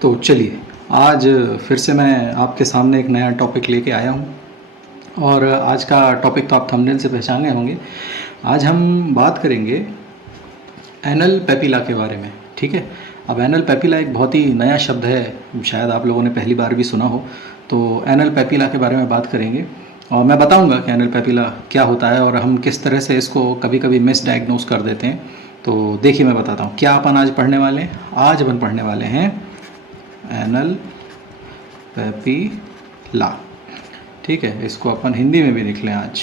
तो चलिए, आज फिर से मैं आपके सामने एक नया टॉपिक लेके आया हूँ। और आज का टॉपिक तो आप थंबनेल से पहचान गए होंगे। आज हम बात करेंगे एनल पेपिला के बारे में। ठीक है। अब एनल पेपिला एक बहुत ही नया शब्द है, शायद आप लोगों ने पहली बार भी सुना हो। तो एनल पेपिला के बारे में बात करेंगे और मैं बताऊंगा कि एनल पेपिला क्या होता है और हम किस तरह से इसको कभी कभी मिस डायग्नोज कर देते हैं। तो देखिए, मैं बताता हूँ क्या अपन आज पढ़ने वाले हैं। आज अपन पढ़ने वाले हैं एनल पेपिला। ठीक है, इसको अपन हिंदी में भी लिख लें आज,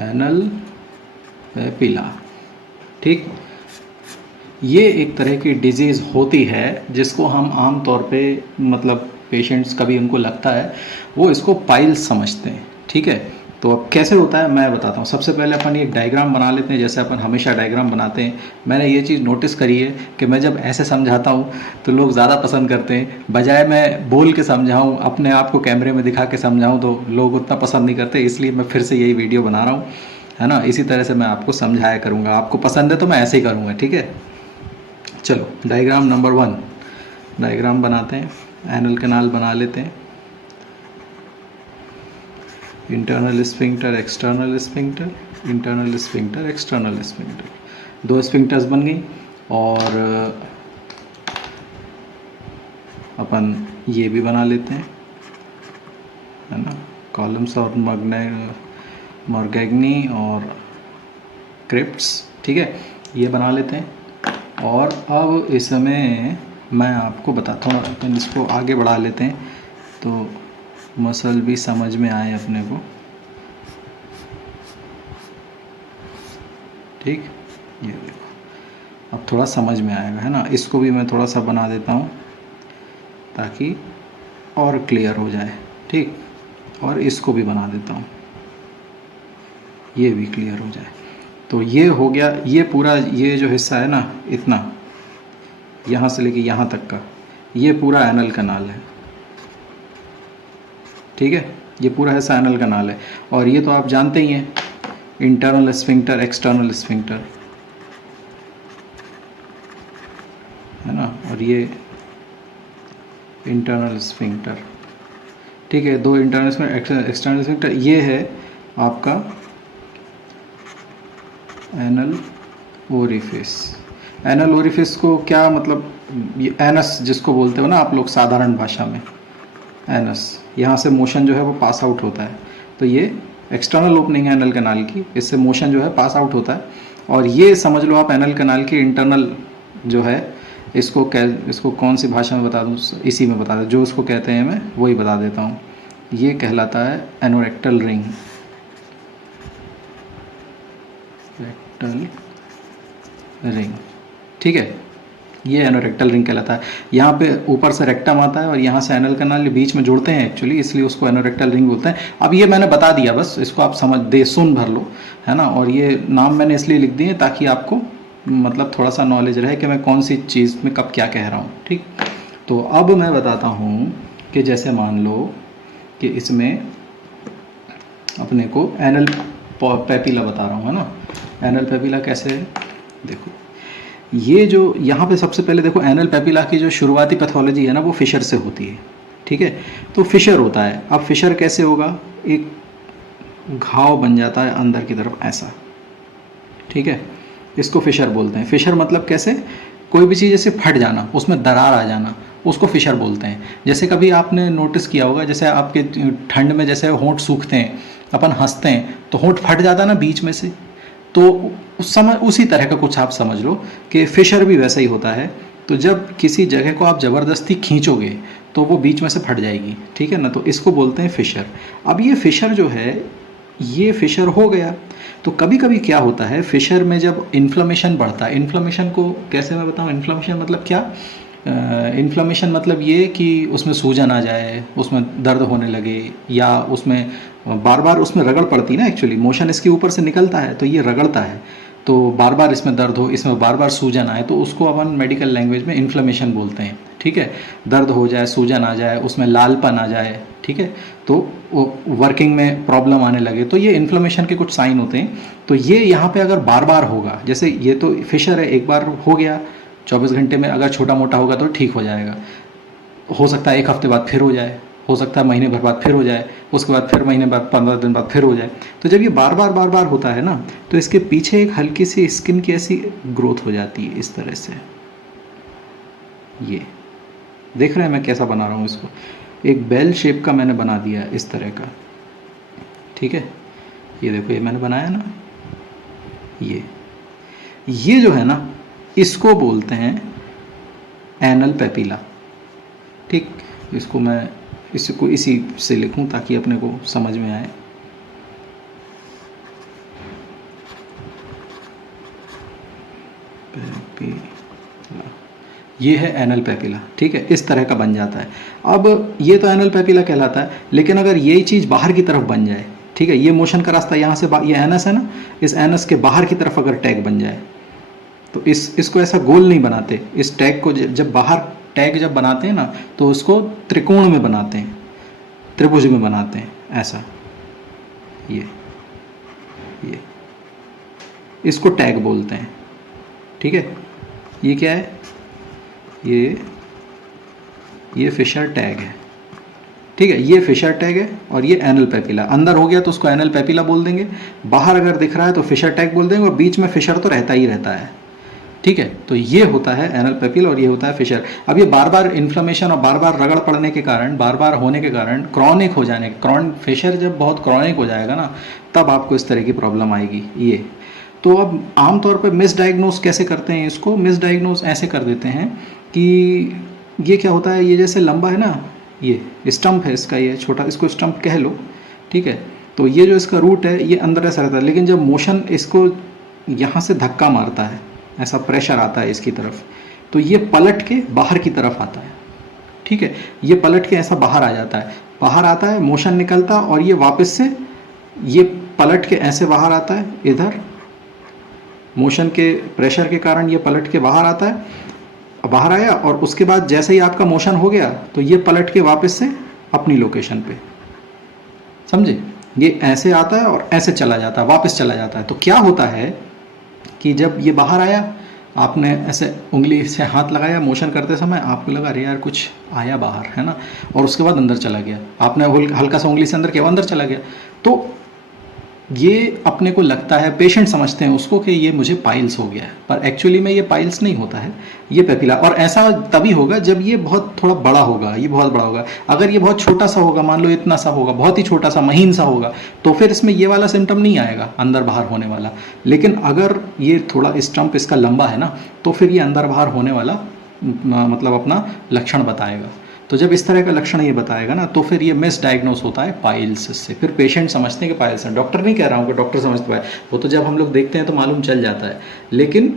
एनल पेपिला। ठीक। ये एक तरह की डिजीज़ होती है जिसको हम आम तौर पे मतलब पेशेंट्स कभी उनको लगता है वो इसको पाइल्स समझते हैं। ठीक है। तो अब कैसे होता है मैं बताता हूँ। सबसे पहले अपन एक डायग्राम बना लेते हैं, जैसे अपन हमेशा डायग्राम बनाते हैं। मैंने ये चीज़ नोटिस करी है कि मैं जब ऐसे समझाता हूँ तो लोग ज़्यादा पसंद करते हैं, बजाय मैं बोल के समझाऊँ, अपने आप को कैमरे में दिखा के समझाऊँ तो लोग उतना पसंद नहीं करते। इसलिए मैं फिर से यही वीडियो बना रहा हूँ, है ना। इसी तरह से मैं आपको समझाया करूँगा, आपको पसंद है तो मैं ऐसे ही करूँगा। ठीक है। चलो, डायग्राम नंबर 1 डायग्राम बनाते हैं। एनल कैनाल बना लेते हैं। Internal sphincter, external sphincter, internal sphincter, external sphincter. 2 sphincters बन गई। और अपन ये भी बना लेते हैं, है ना। कॉलम्स और मॉर्गैग्नी और क्रिप्ट्स। ठीक है, ये बना लेते हैं। और अब इसमें मैं आपको बताता हूँ, अपन इसको आगे बढ़ा लेते हैं तो मसल भी समझ में आए अपने को। ठीक, ये देखो अब थोड़ा समझ में आएगा, है ना। इसको भी मैं थोड़ा सा बना देता हूँ ताकि और क्लियर हो जाए। ठीक, और इसको भी बना देता हूँ, ये भी क्लियर हो जाए। तो ये हो गया, ये पूरा ये जो हिस्सा है ना, इतना यहाँ से लेके यहाँ तक का, ये पूरा एनल कैनाल है। ठीक है, ये पूरा हिस्सा एनल कैनाल है। और ये तो आप जानते ही हैं, इंटरनल स्फिंक्टर, एक्सटर्नल स्फिंक्टर, है ना। और ये इंटरनल स्फिंक्टर। ठीक है, 2 इंटरनल स्फिंक्टर, एक्सटर्नल स्फिंक्टर। ये है आपका एनल ओरिफिस। एनल ओरिफिस को क्या मतलब, ये एनस जिसको बोलते हो ना आप लोग साधारण भाषा में, एनस, यहाँ से मोशन जो है वो पास आउट होता है। तो ये एक्सटर्नल ओपनिंग है एनल कैनाल की, इससे मोशन जो है पास आउट होता है। और ये समझ लो आप एनल कैनाल की इंटरनल जो है, इसको कौन सी भाषा में बता दूँ, इसी में बता दूँ, जो उसको कहते हैं मैं वही बता देता हूँ। ये कहलाता है एनोरेक्टल रिंग, रेक्टल रिंग। ठीक है, ये एनोरेक्टल रिंग कहलाता है। यहाँ पे ऊपर से रेक्टम आता है और यहाँ से एनल कैनाल बीच में जुड़ते हैं एक्चुअली, इसलिए उसको एनोरेक्टल रिंग बोलते हैं। अब ये मैंने बता दिया, बस इसको आप समझ दे, सुन भर लो, है ना। और ये नाम मैंने इसलिए लिख दिए ताकि आपको मतलब थोड़ा सा नॉलेज रहे कि मैं कौन सी चीज़ में कब क्या कह रहा हूँ। ठीक, तो अब मैं बताता हूँ कि जैसे मान लो कि इसमें अपने को एनल पेपिला बता रहा हूँ, है ना। एनल पेपिला कैसे है, देखो ये जो यहाँ पे सबसे पहले देखो, एनल पेपिला की जो शुरुआती पैथोलॉजी है ना वो फिशर से होती है। ठीक है, तो फिशर होता है। अब फिशर कैसे होगा, एक घाव बन जाता है अंदर की तरफ ऐसा। ठीक है, इसको फिशर बोलते हैं। फिशर मतलब कैसे, कोई भी चीज़ जैसे फट जाना, उसमें दरार आ जाना, उसको फिशर बोलते हैं। जैसे कभी आपने नोटिस किया होगा, जैसे आपके ठंड में जैसे होंठ सूखते हैं, अपन हंसते हैं तो होंठ फट जाता है ना बीच में से, तो उस समय उसी तरह का कुछ आप समझ लो कि फिशर भी वैसा ही होता है। तो जब किसी जगह को आप ज़बरदस्ती खींचोगे तो वो बीच में से फट जाएगी। ठीक है ना, तो इसको बोलते हैं फिशर। अब ये फिशर जो है, ये फिशर हो गया। तो कभी कभी क्या होता है, फिशर में जब इन्फ्लेमेशन बढ़ता है, इन्फ्लेमेशन को कैसे मैं बताऊँ, इन्फ्लेमेशन मतलब क्या, इन्फ्लेमेशन मतलब ये कि उसमें सूजन आ जाए, उसमें दर्द होने लगे, या उसमें बार बार उसमें रगड़ पड़ती है ना, एक्चुअली मोशन इसके ऊपर से निकलता है तो ये रगड़ता है, तो बार बार इसमें दर्द हो, इसमें बार बार सूजन आए, तो उसको अपन मेडिकल लैंग्वेज में इन्फ्लेमेशन बोलते हैं। ठीक है, दर्द हो जाए, सूजन आ जाए, उसमें लालपन आ जाए, ठीक है, तो वर्किंग में प्रॉब्लम आने लगे, तो ये इन्फ्लेमेशन के कुछ साइन होते हैं। तो ये यहाँ पे अगर बार बार होगा, जैसे ये तो फिशर है, एक बार हो गया 24 घंटे में अगर छोटा मोटा होगा तो ठीक हो जाएगा। हो सकता है एक हफ्ते बाद फिर हो जाए, हो सकता है महीने भर बाद फिर हो जाए, उसके बाद फिर महीने बाद 15 दिन बाद फिर हो जाए। तो जब ये बार बार होता है ना, तो इसके पीछे एक हल्की सी स्किन की ऐसी ग्रोथ हो जाती है इस तरह से। ये देख रहे हैं मैं कैसा बना रहा हूँ इसको, एक बेल शेप का मैंने बना दिया इस तरह का, ठीक है। ये देखो ये मैंने बनाया ना, ये जो है ना, इसको बोलते हैं एनल पेपिला, ठीक। इसको मैं इसको इसी से लिखूं ताकि अपने को समझ में आए। पेपिला, ये है एनल पेपिला, ठीक है। इस तरह का बन जाता है। अब ये तो एनल पेपिला कहलाता है, लेकिन अगर यही चीज़ बाहर की तरफ बन जाए, ठीक है, ये मोशन का रास्ता यहाँ से, ये एनस है ना, इस एनस के बाहर की तरफ अगर टैग बन जाए, तो इसको ऐसा गोल नहीं बनाते। इस टैग को जब बाहर टैग जब बनाते हैं ना, तो उसको त्रिकोण में बनाते हैं, त्रिभुज में बनाते हैं, ऐसा। ये इसको टैग बोलते हैं, ठीक है। ये क्या है, ये फिशर टैग है, ठीक है। ये फिशर टैग है और ये एनल पेपिला। अंदर हो गया तो उसको एनल पेपिला बोल देंगे, बाहर अगर दिख रहा है तो फिशर टैग बोल देंगे, और बीच में फिशर तो रहता ही रहता है, ठीक है। तो ये होता है एनल पेपिल और ये होता है फिशर। अब ये बार बार इन्फ्लेमेशन और बार बार रगड़ पड़ने के कारण, बार बार होने के कारण, क्रॉनिक हो जाने, फिशर जब बहुत क्रॉनिक हो जाएगा ना, तब आपको इस तरह की प्रॉब्लम आएगी। ये तो अब आमतौर पर मिसडाइग्नोस कैसे करते हैं इसको, मिसडाइग्नोस ऐसे कर देते हैं कि ये क्या होता है, ये जैसे लंबा है ना, ये स्टम्प है इसका, ये छोटा, इसको स्टम्प कह लो, ठीक है। तो ये जो इसका रूट है ये अंदर ऐसा रहता है, लेकिन जब मोशन इसको यहाँ से धक्का मारता है, ऐसा प्रेशर आता है इसकी तरफ, तो ये पलट के बाहर की तरफ आता है, ठीक है। ये पलट के ऐसा बाहर आ जाता है, बाहर आता है, मोशन निकलता, और ये वापस से ये पलट के ऐसे बाहर आता है, इधर मोशन के प्रेशर के कारण ये पलट के बाहर आता है, बाहर आया, और उसके बाद जैसे ही आपका मोशन हो गया तो ये पलट के वापस से अपनी लोकेशन पे, समझे। ये ऐसे आता है और ऐसे चला जाता है, वापस चला जाता है। तो क्या होता है कि जब ये बाहर आया, आपने ऐसे उंगली से हाथ लगाया मोशन करते समय, आपको लगा अरे यार कुछ आया बाहर, है ना, और उसके बाद अंदर चला गया, आपने हल्का सा उंगली से अंदर किया, अंदर चला गया। तो ये अपने को लगता है, पेशेंट समझते हैं उसको कि ये मुझे पाइल्स हो गया है, पर एक्चुअली में ये पाइल्स नहीं होता है, ये पेपिला। और ऐसा तभी होगा जब ये बहुत थोड़ा बड़ा होगा, ये बहुत बड़ा होगा। अगर ये बहुत छोटा सा होगा, मान लो इतना सा होगा, बहुत ही छोटा सा महीन सा होगा, तो फिर इसमें ये वाला सिम्टम नहीं आएगा, अंदर बाहर होने वाला। लेकिन अगर ये थोड़ा स्टम्प इसका लंबा है ना, तो फिर ये अंदर बाहर होने वाला मतलब अपना लक्षण बताएगा। तो जब इस तरह का लक्षण ये बताएगा ना, तो फिर ये मिसडायग्नोस होता है पाइल्स से। फिर पेशेंट समझते हैं कि पाइल्स है, डॉक्टर नहीं कह रहा हूँ कि डॉक्टर समझते पाए, वो तो जब हम लोग देखते हैं तो मालूम चल जाता है, लेकिन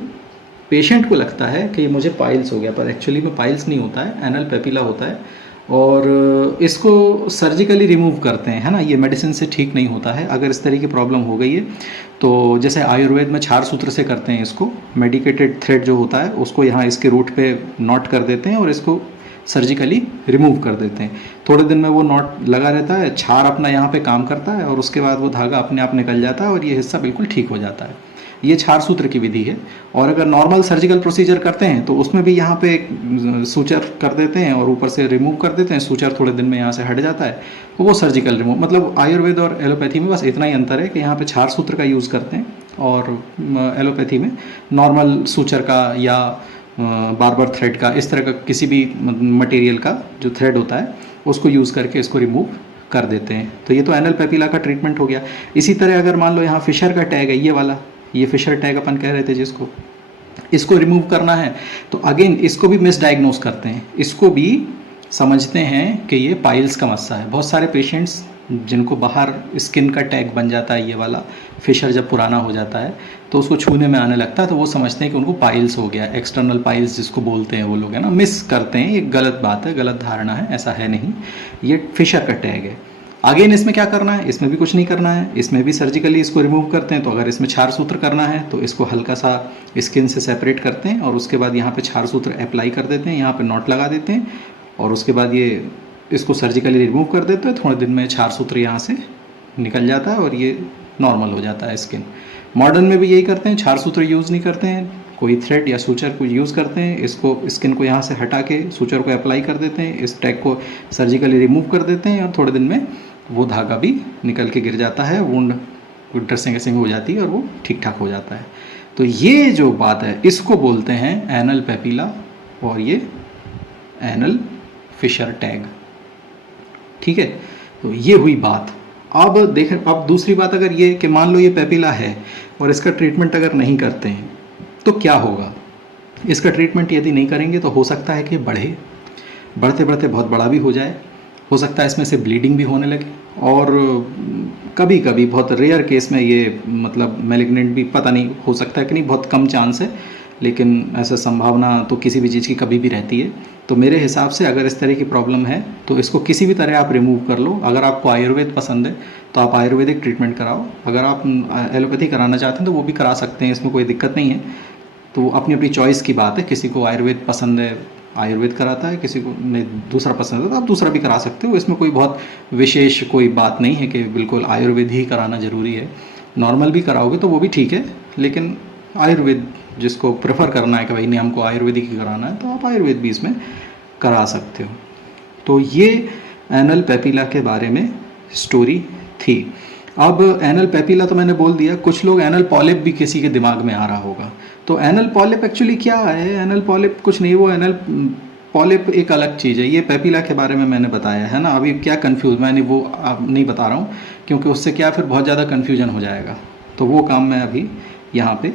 पेशेंट को लगता है कि मुझे पाइल्स हो गया, पर एक्चुअली में पाइल्स नहीं होता है, एनल पेपिला होता है। और इसको सर्जिकली रिमूव करते हैं, है ना, ये मेडिसिन से ठीक नहीं होता है। अगर इस तरह की प्रॉब्लम हो गई है तो जैसे आयुर्वेद में क्षार सूत्र से करते हैं इसको, मेडिकेटेड थ्रेड जो होता है उसको यहाँ इसके रूट पे नॉट कर देते हैं और इसको सर्जिकली रिमूव कर देते हैं। थोड़े दिन में वो नॉट लगा रहता है, क्षार अपना यहाँ पे काम करता है, और उसके बाद वो धागा अपने आप निकल जाता है और ये हिस्सा बिल्कुल ठीक हो जाता है। ये क्षार सूत्र की विधि है। और अगर नॉर्मल सर्जिकल प्रोसीजर करते हैं तो उसमें भी यहाँ पे एक सूचर कर देते हैं और ऊपर से रिमूव कर देते हैं, सूचर थोड़े दिन में यहाँ से हट जाता है, वो सर्जिकल रिमूव। मतलब आयुर्वेद और एलोपैथी में बस इतना ही अंतर है कि यहाँ पे क्षार सूत्र का यूज़ करते हैं और एलोपैथी में नॉर्मल सूचर का या बार्बर थ्रेड का, इस तरह का किसी भी मटेरियल का जो थ्रेड होता है उसको यूज़ करके इसको रिमूव कर देते हैं। तो ये तो एनल पेपिला का ट्रीटमेंट हो गया। इसी तरह अगर मान लो यहाँ फिशर का टैग है, ये वाला, ये फिशर टैग अपन कह रहे थे जिसको, इसको रिमूव करना है तो अगेन इसको भी मिसडायग्नोस करते हैं, इसको भी समझते हैं कि ये पाइल्स का मस्सा है। बहुत सारे पेशेंट्स जिनको बाहर स्किन का टैग बन जाता है, ये वाला फिशर जब पुराना हो जाता है तो उसको छूने में आने लगता है, तो वो समझते हैं कि उनको पाइल्स हो गया, एक्सटर्नल पाइल्स जिसको बोलते हैं वो लोग, है ना, मिस करते हैं। ये गलत बात है, गलत धारणा है, ऐसा है नहीं, ये फिशर का टैग है। अगेन इसमें क्या करना है, इसमें भी कुछ नहीं करना है, इसमें भी सर्जिकली इसको रिमूव करते हैं। तो अगर इसमें क्षार सूत्र करना है तो इसको हल्का सा स्किन से सेपरेट करते हैं और उसके बाद यहाँ पे क्षार सूत्र अप्लाई कर देते हैं, यहाँ पे नॉट लगा देते हैं और उसके बाद ये इसको सर्जिकली रिमूव कर देते हैं। थोड़े दिन में क्षार सूत्र यहाँ से निकल जाता है और ये नॉर्मल हो जाता है स्किन। मॉडर्न में भी यही करते हैं, क्षार सूत्र यूज़ नहीं करते हैं, कोई थ्रेड या सूचर को यूज़ करते हैं, इसको स्किन को यहाँ से हटा के सूचर को अप्लाई कर देते हैं, इस टैग को सर्जिकली रिमूव कर देते हैं और थोड़े दिन में वो धागा भी निकल के गिर जाता है, वुंड ड्रेसिंग वेसिंग हो जाती है और वो ठीक ठाक हो जाता है। तो ये जो बात है इसको बोलते हैं एनल पेपिला और ये एनल फिशर टैग। ठीक है, तो ये हुई बात। अब देखें, अब दूसरी बात अगर ये कि मान लो ये पेपिला है और इसका ट्रीटमेंट अगर नहीं करते हैं तो क्या होगा। इसका ट्रीटमेंट यदि नहीं करेंगे तो हो सकता है कि बढ़ते बढ़ते बहुत बड़ा भी हो जाए, हो सकता है इसमें से ब्लीडिंग भी होने लगे, और कभी कभी बहुत रेयर केस में ये मतलब मैलिग्नेंट भी, पता नहीं हो सकता है कि नहीं, बहुत कम चांस है, लेकिन ऐसा संभावना तो किसी भी चीज़ की कभी भी रहती है। तो मेरे हिसाब से अगर इस तरह की प्रॉब्लम है तो इसको किसी भी तरह आप रिमूव कर लो। अगर आपको आयुर्वेद पसंद है तो आप आयुर्वेदिक ट्रीटमेंट कराओ, अगर आप एलोपैथी कराना चाहते हैं तो वो भी करा सकते हैं, इसमें कोई दिक्कत नहीं है। तो अपनी अपनी चॉइस की बात है, किसी को आयुर्वेद पसंद है आयुर्वेद कराता है, किसी को नहीं दूसरा पसंद है तो आप दूसरा भी करा सकते हो। इसमें कोई बहुत विशेष कोई बात नहीं है कि बिल्कुल आयुर्वेद ही कराना ज़रूरी है। नॉर्मल भी कराओगे तो वो भी ठीक है, लेकिन आयुर्वेद जिसको प्रेफर करना है कि भाई नहीं हमको आयुर्वेदिक ही कराना है तो आप आयुर्वेद भी इसमें करा सकते हो। तो ये एनल पेपिला के बारे में स्टोरी थी। अब एनल पेपिला तो मैंने बोल दिया, कुछ लोग एनल पॉलिप भी किसी के दिमाग में आ रहा होगा। तो एनल पॉलिप एक्चुअली क्या है? एनल पॉलिप कुछ नहीं, वो एनल पॉलिप एक अलग चीज़ है। ये पेपिला के बारे में मैंने बताया है ना। अभी क्या कन्फ्यूज, मैंने वो नहीं बता रहा हूँ क्योंकि उससे क्या फिर बहुत ज़्यादा कन्फ्यूजन हो जाएगा, तो वो काम मैं अभी यहाँ पे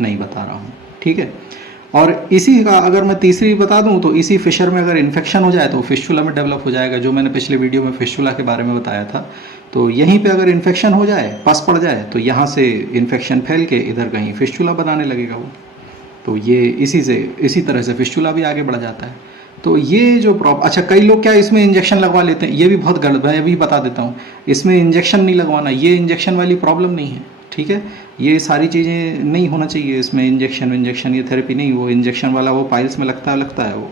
नहीं बता रहा हूँ। ठीक है, और इसी का अगर मैं तीसरी बता दूं तो इसी फिशर में अगर इन्फेक्शन हो जाए तो फिस्टुला में डेवलप हो जाएगा, जो मैंने पिछले वीडियो में फिस्टुला के बारे में बताया था। तो यहीं पे अगर इन्फेक्शन हो जाए, पस पड़ जाए, तो यहाँ से इन्फेक्शन फैल के इधर कहीं फिस्टुला बनाने लगेगा वो। तो ये इसी तरह से फिस्टुला भी आगे बढ़ जाता है। तो ये जो अच्छा, कई लोग क्या इसमें इंजेक्शन लगवा लेते हैं, ये भी बहुत गलत है। मैं भी बता देता हूँ, इसमें इंजेक्शन नहीं लगवाना, ये इंजेक्शन वाली प्रॉब्लम नहीं है। ठीक है, ये सारी चीज़ें नहीं होना चाहिए इसमें, इंजेक्शन ये थेरेपी नहीं। वो इंजेक्शन वाला वो पाइल्स में लगता है वो,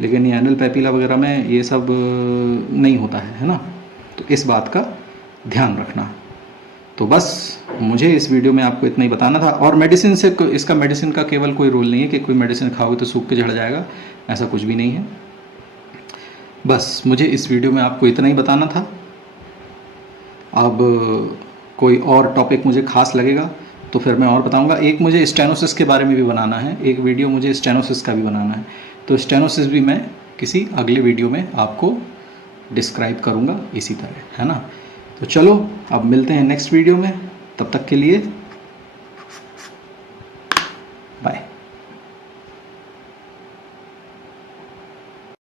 लेकिन ये एनल पेपिला वगैरह में ये सब नहीं होता है ना। तो इस बात का ध्यान रखना। तो बस मुझे इस वीडियो में आपको इतना ही बताना था। और मेडिसिन से, इसका मेडिसिन का केवल कोई रोल नहीं है कि कोई मेडिसिन खाओगे तो सूख के झड़ जाएगा, ऐसा कुछ भी नहीं है। बस मुझे इस वीडियो में आपको इतना ही बताना था। अब कोई और टॉपिक मुझे खास लगेगा तो फिर मैं और बताऊंगा। एक मुझे स्टेनोसिस के बारे में भी बनाना है, एक वीडियो मुझे स्टेनोसिस का भी बनाना है। तो स्टेनोसिस भी मैं किसी अगले वीडियो में आपको डिस्क्राइब करूंगा इसी तरह, है ना। तो चलो अब मिलते हैं नेक्स्ट वीडियो में, तब तक के लिए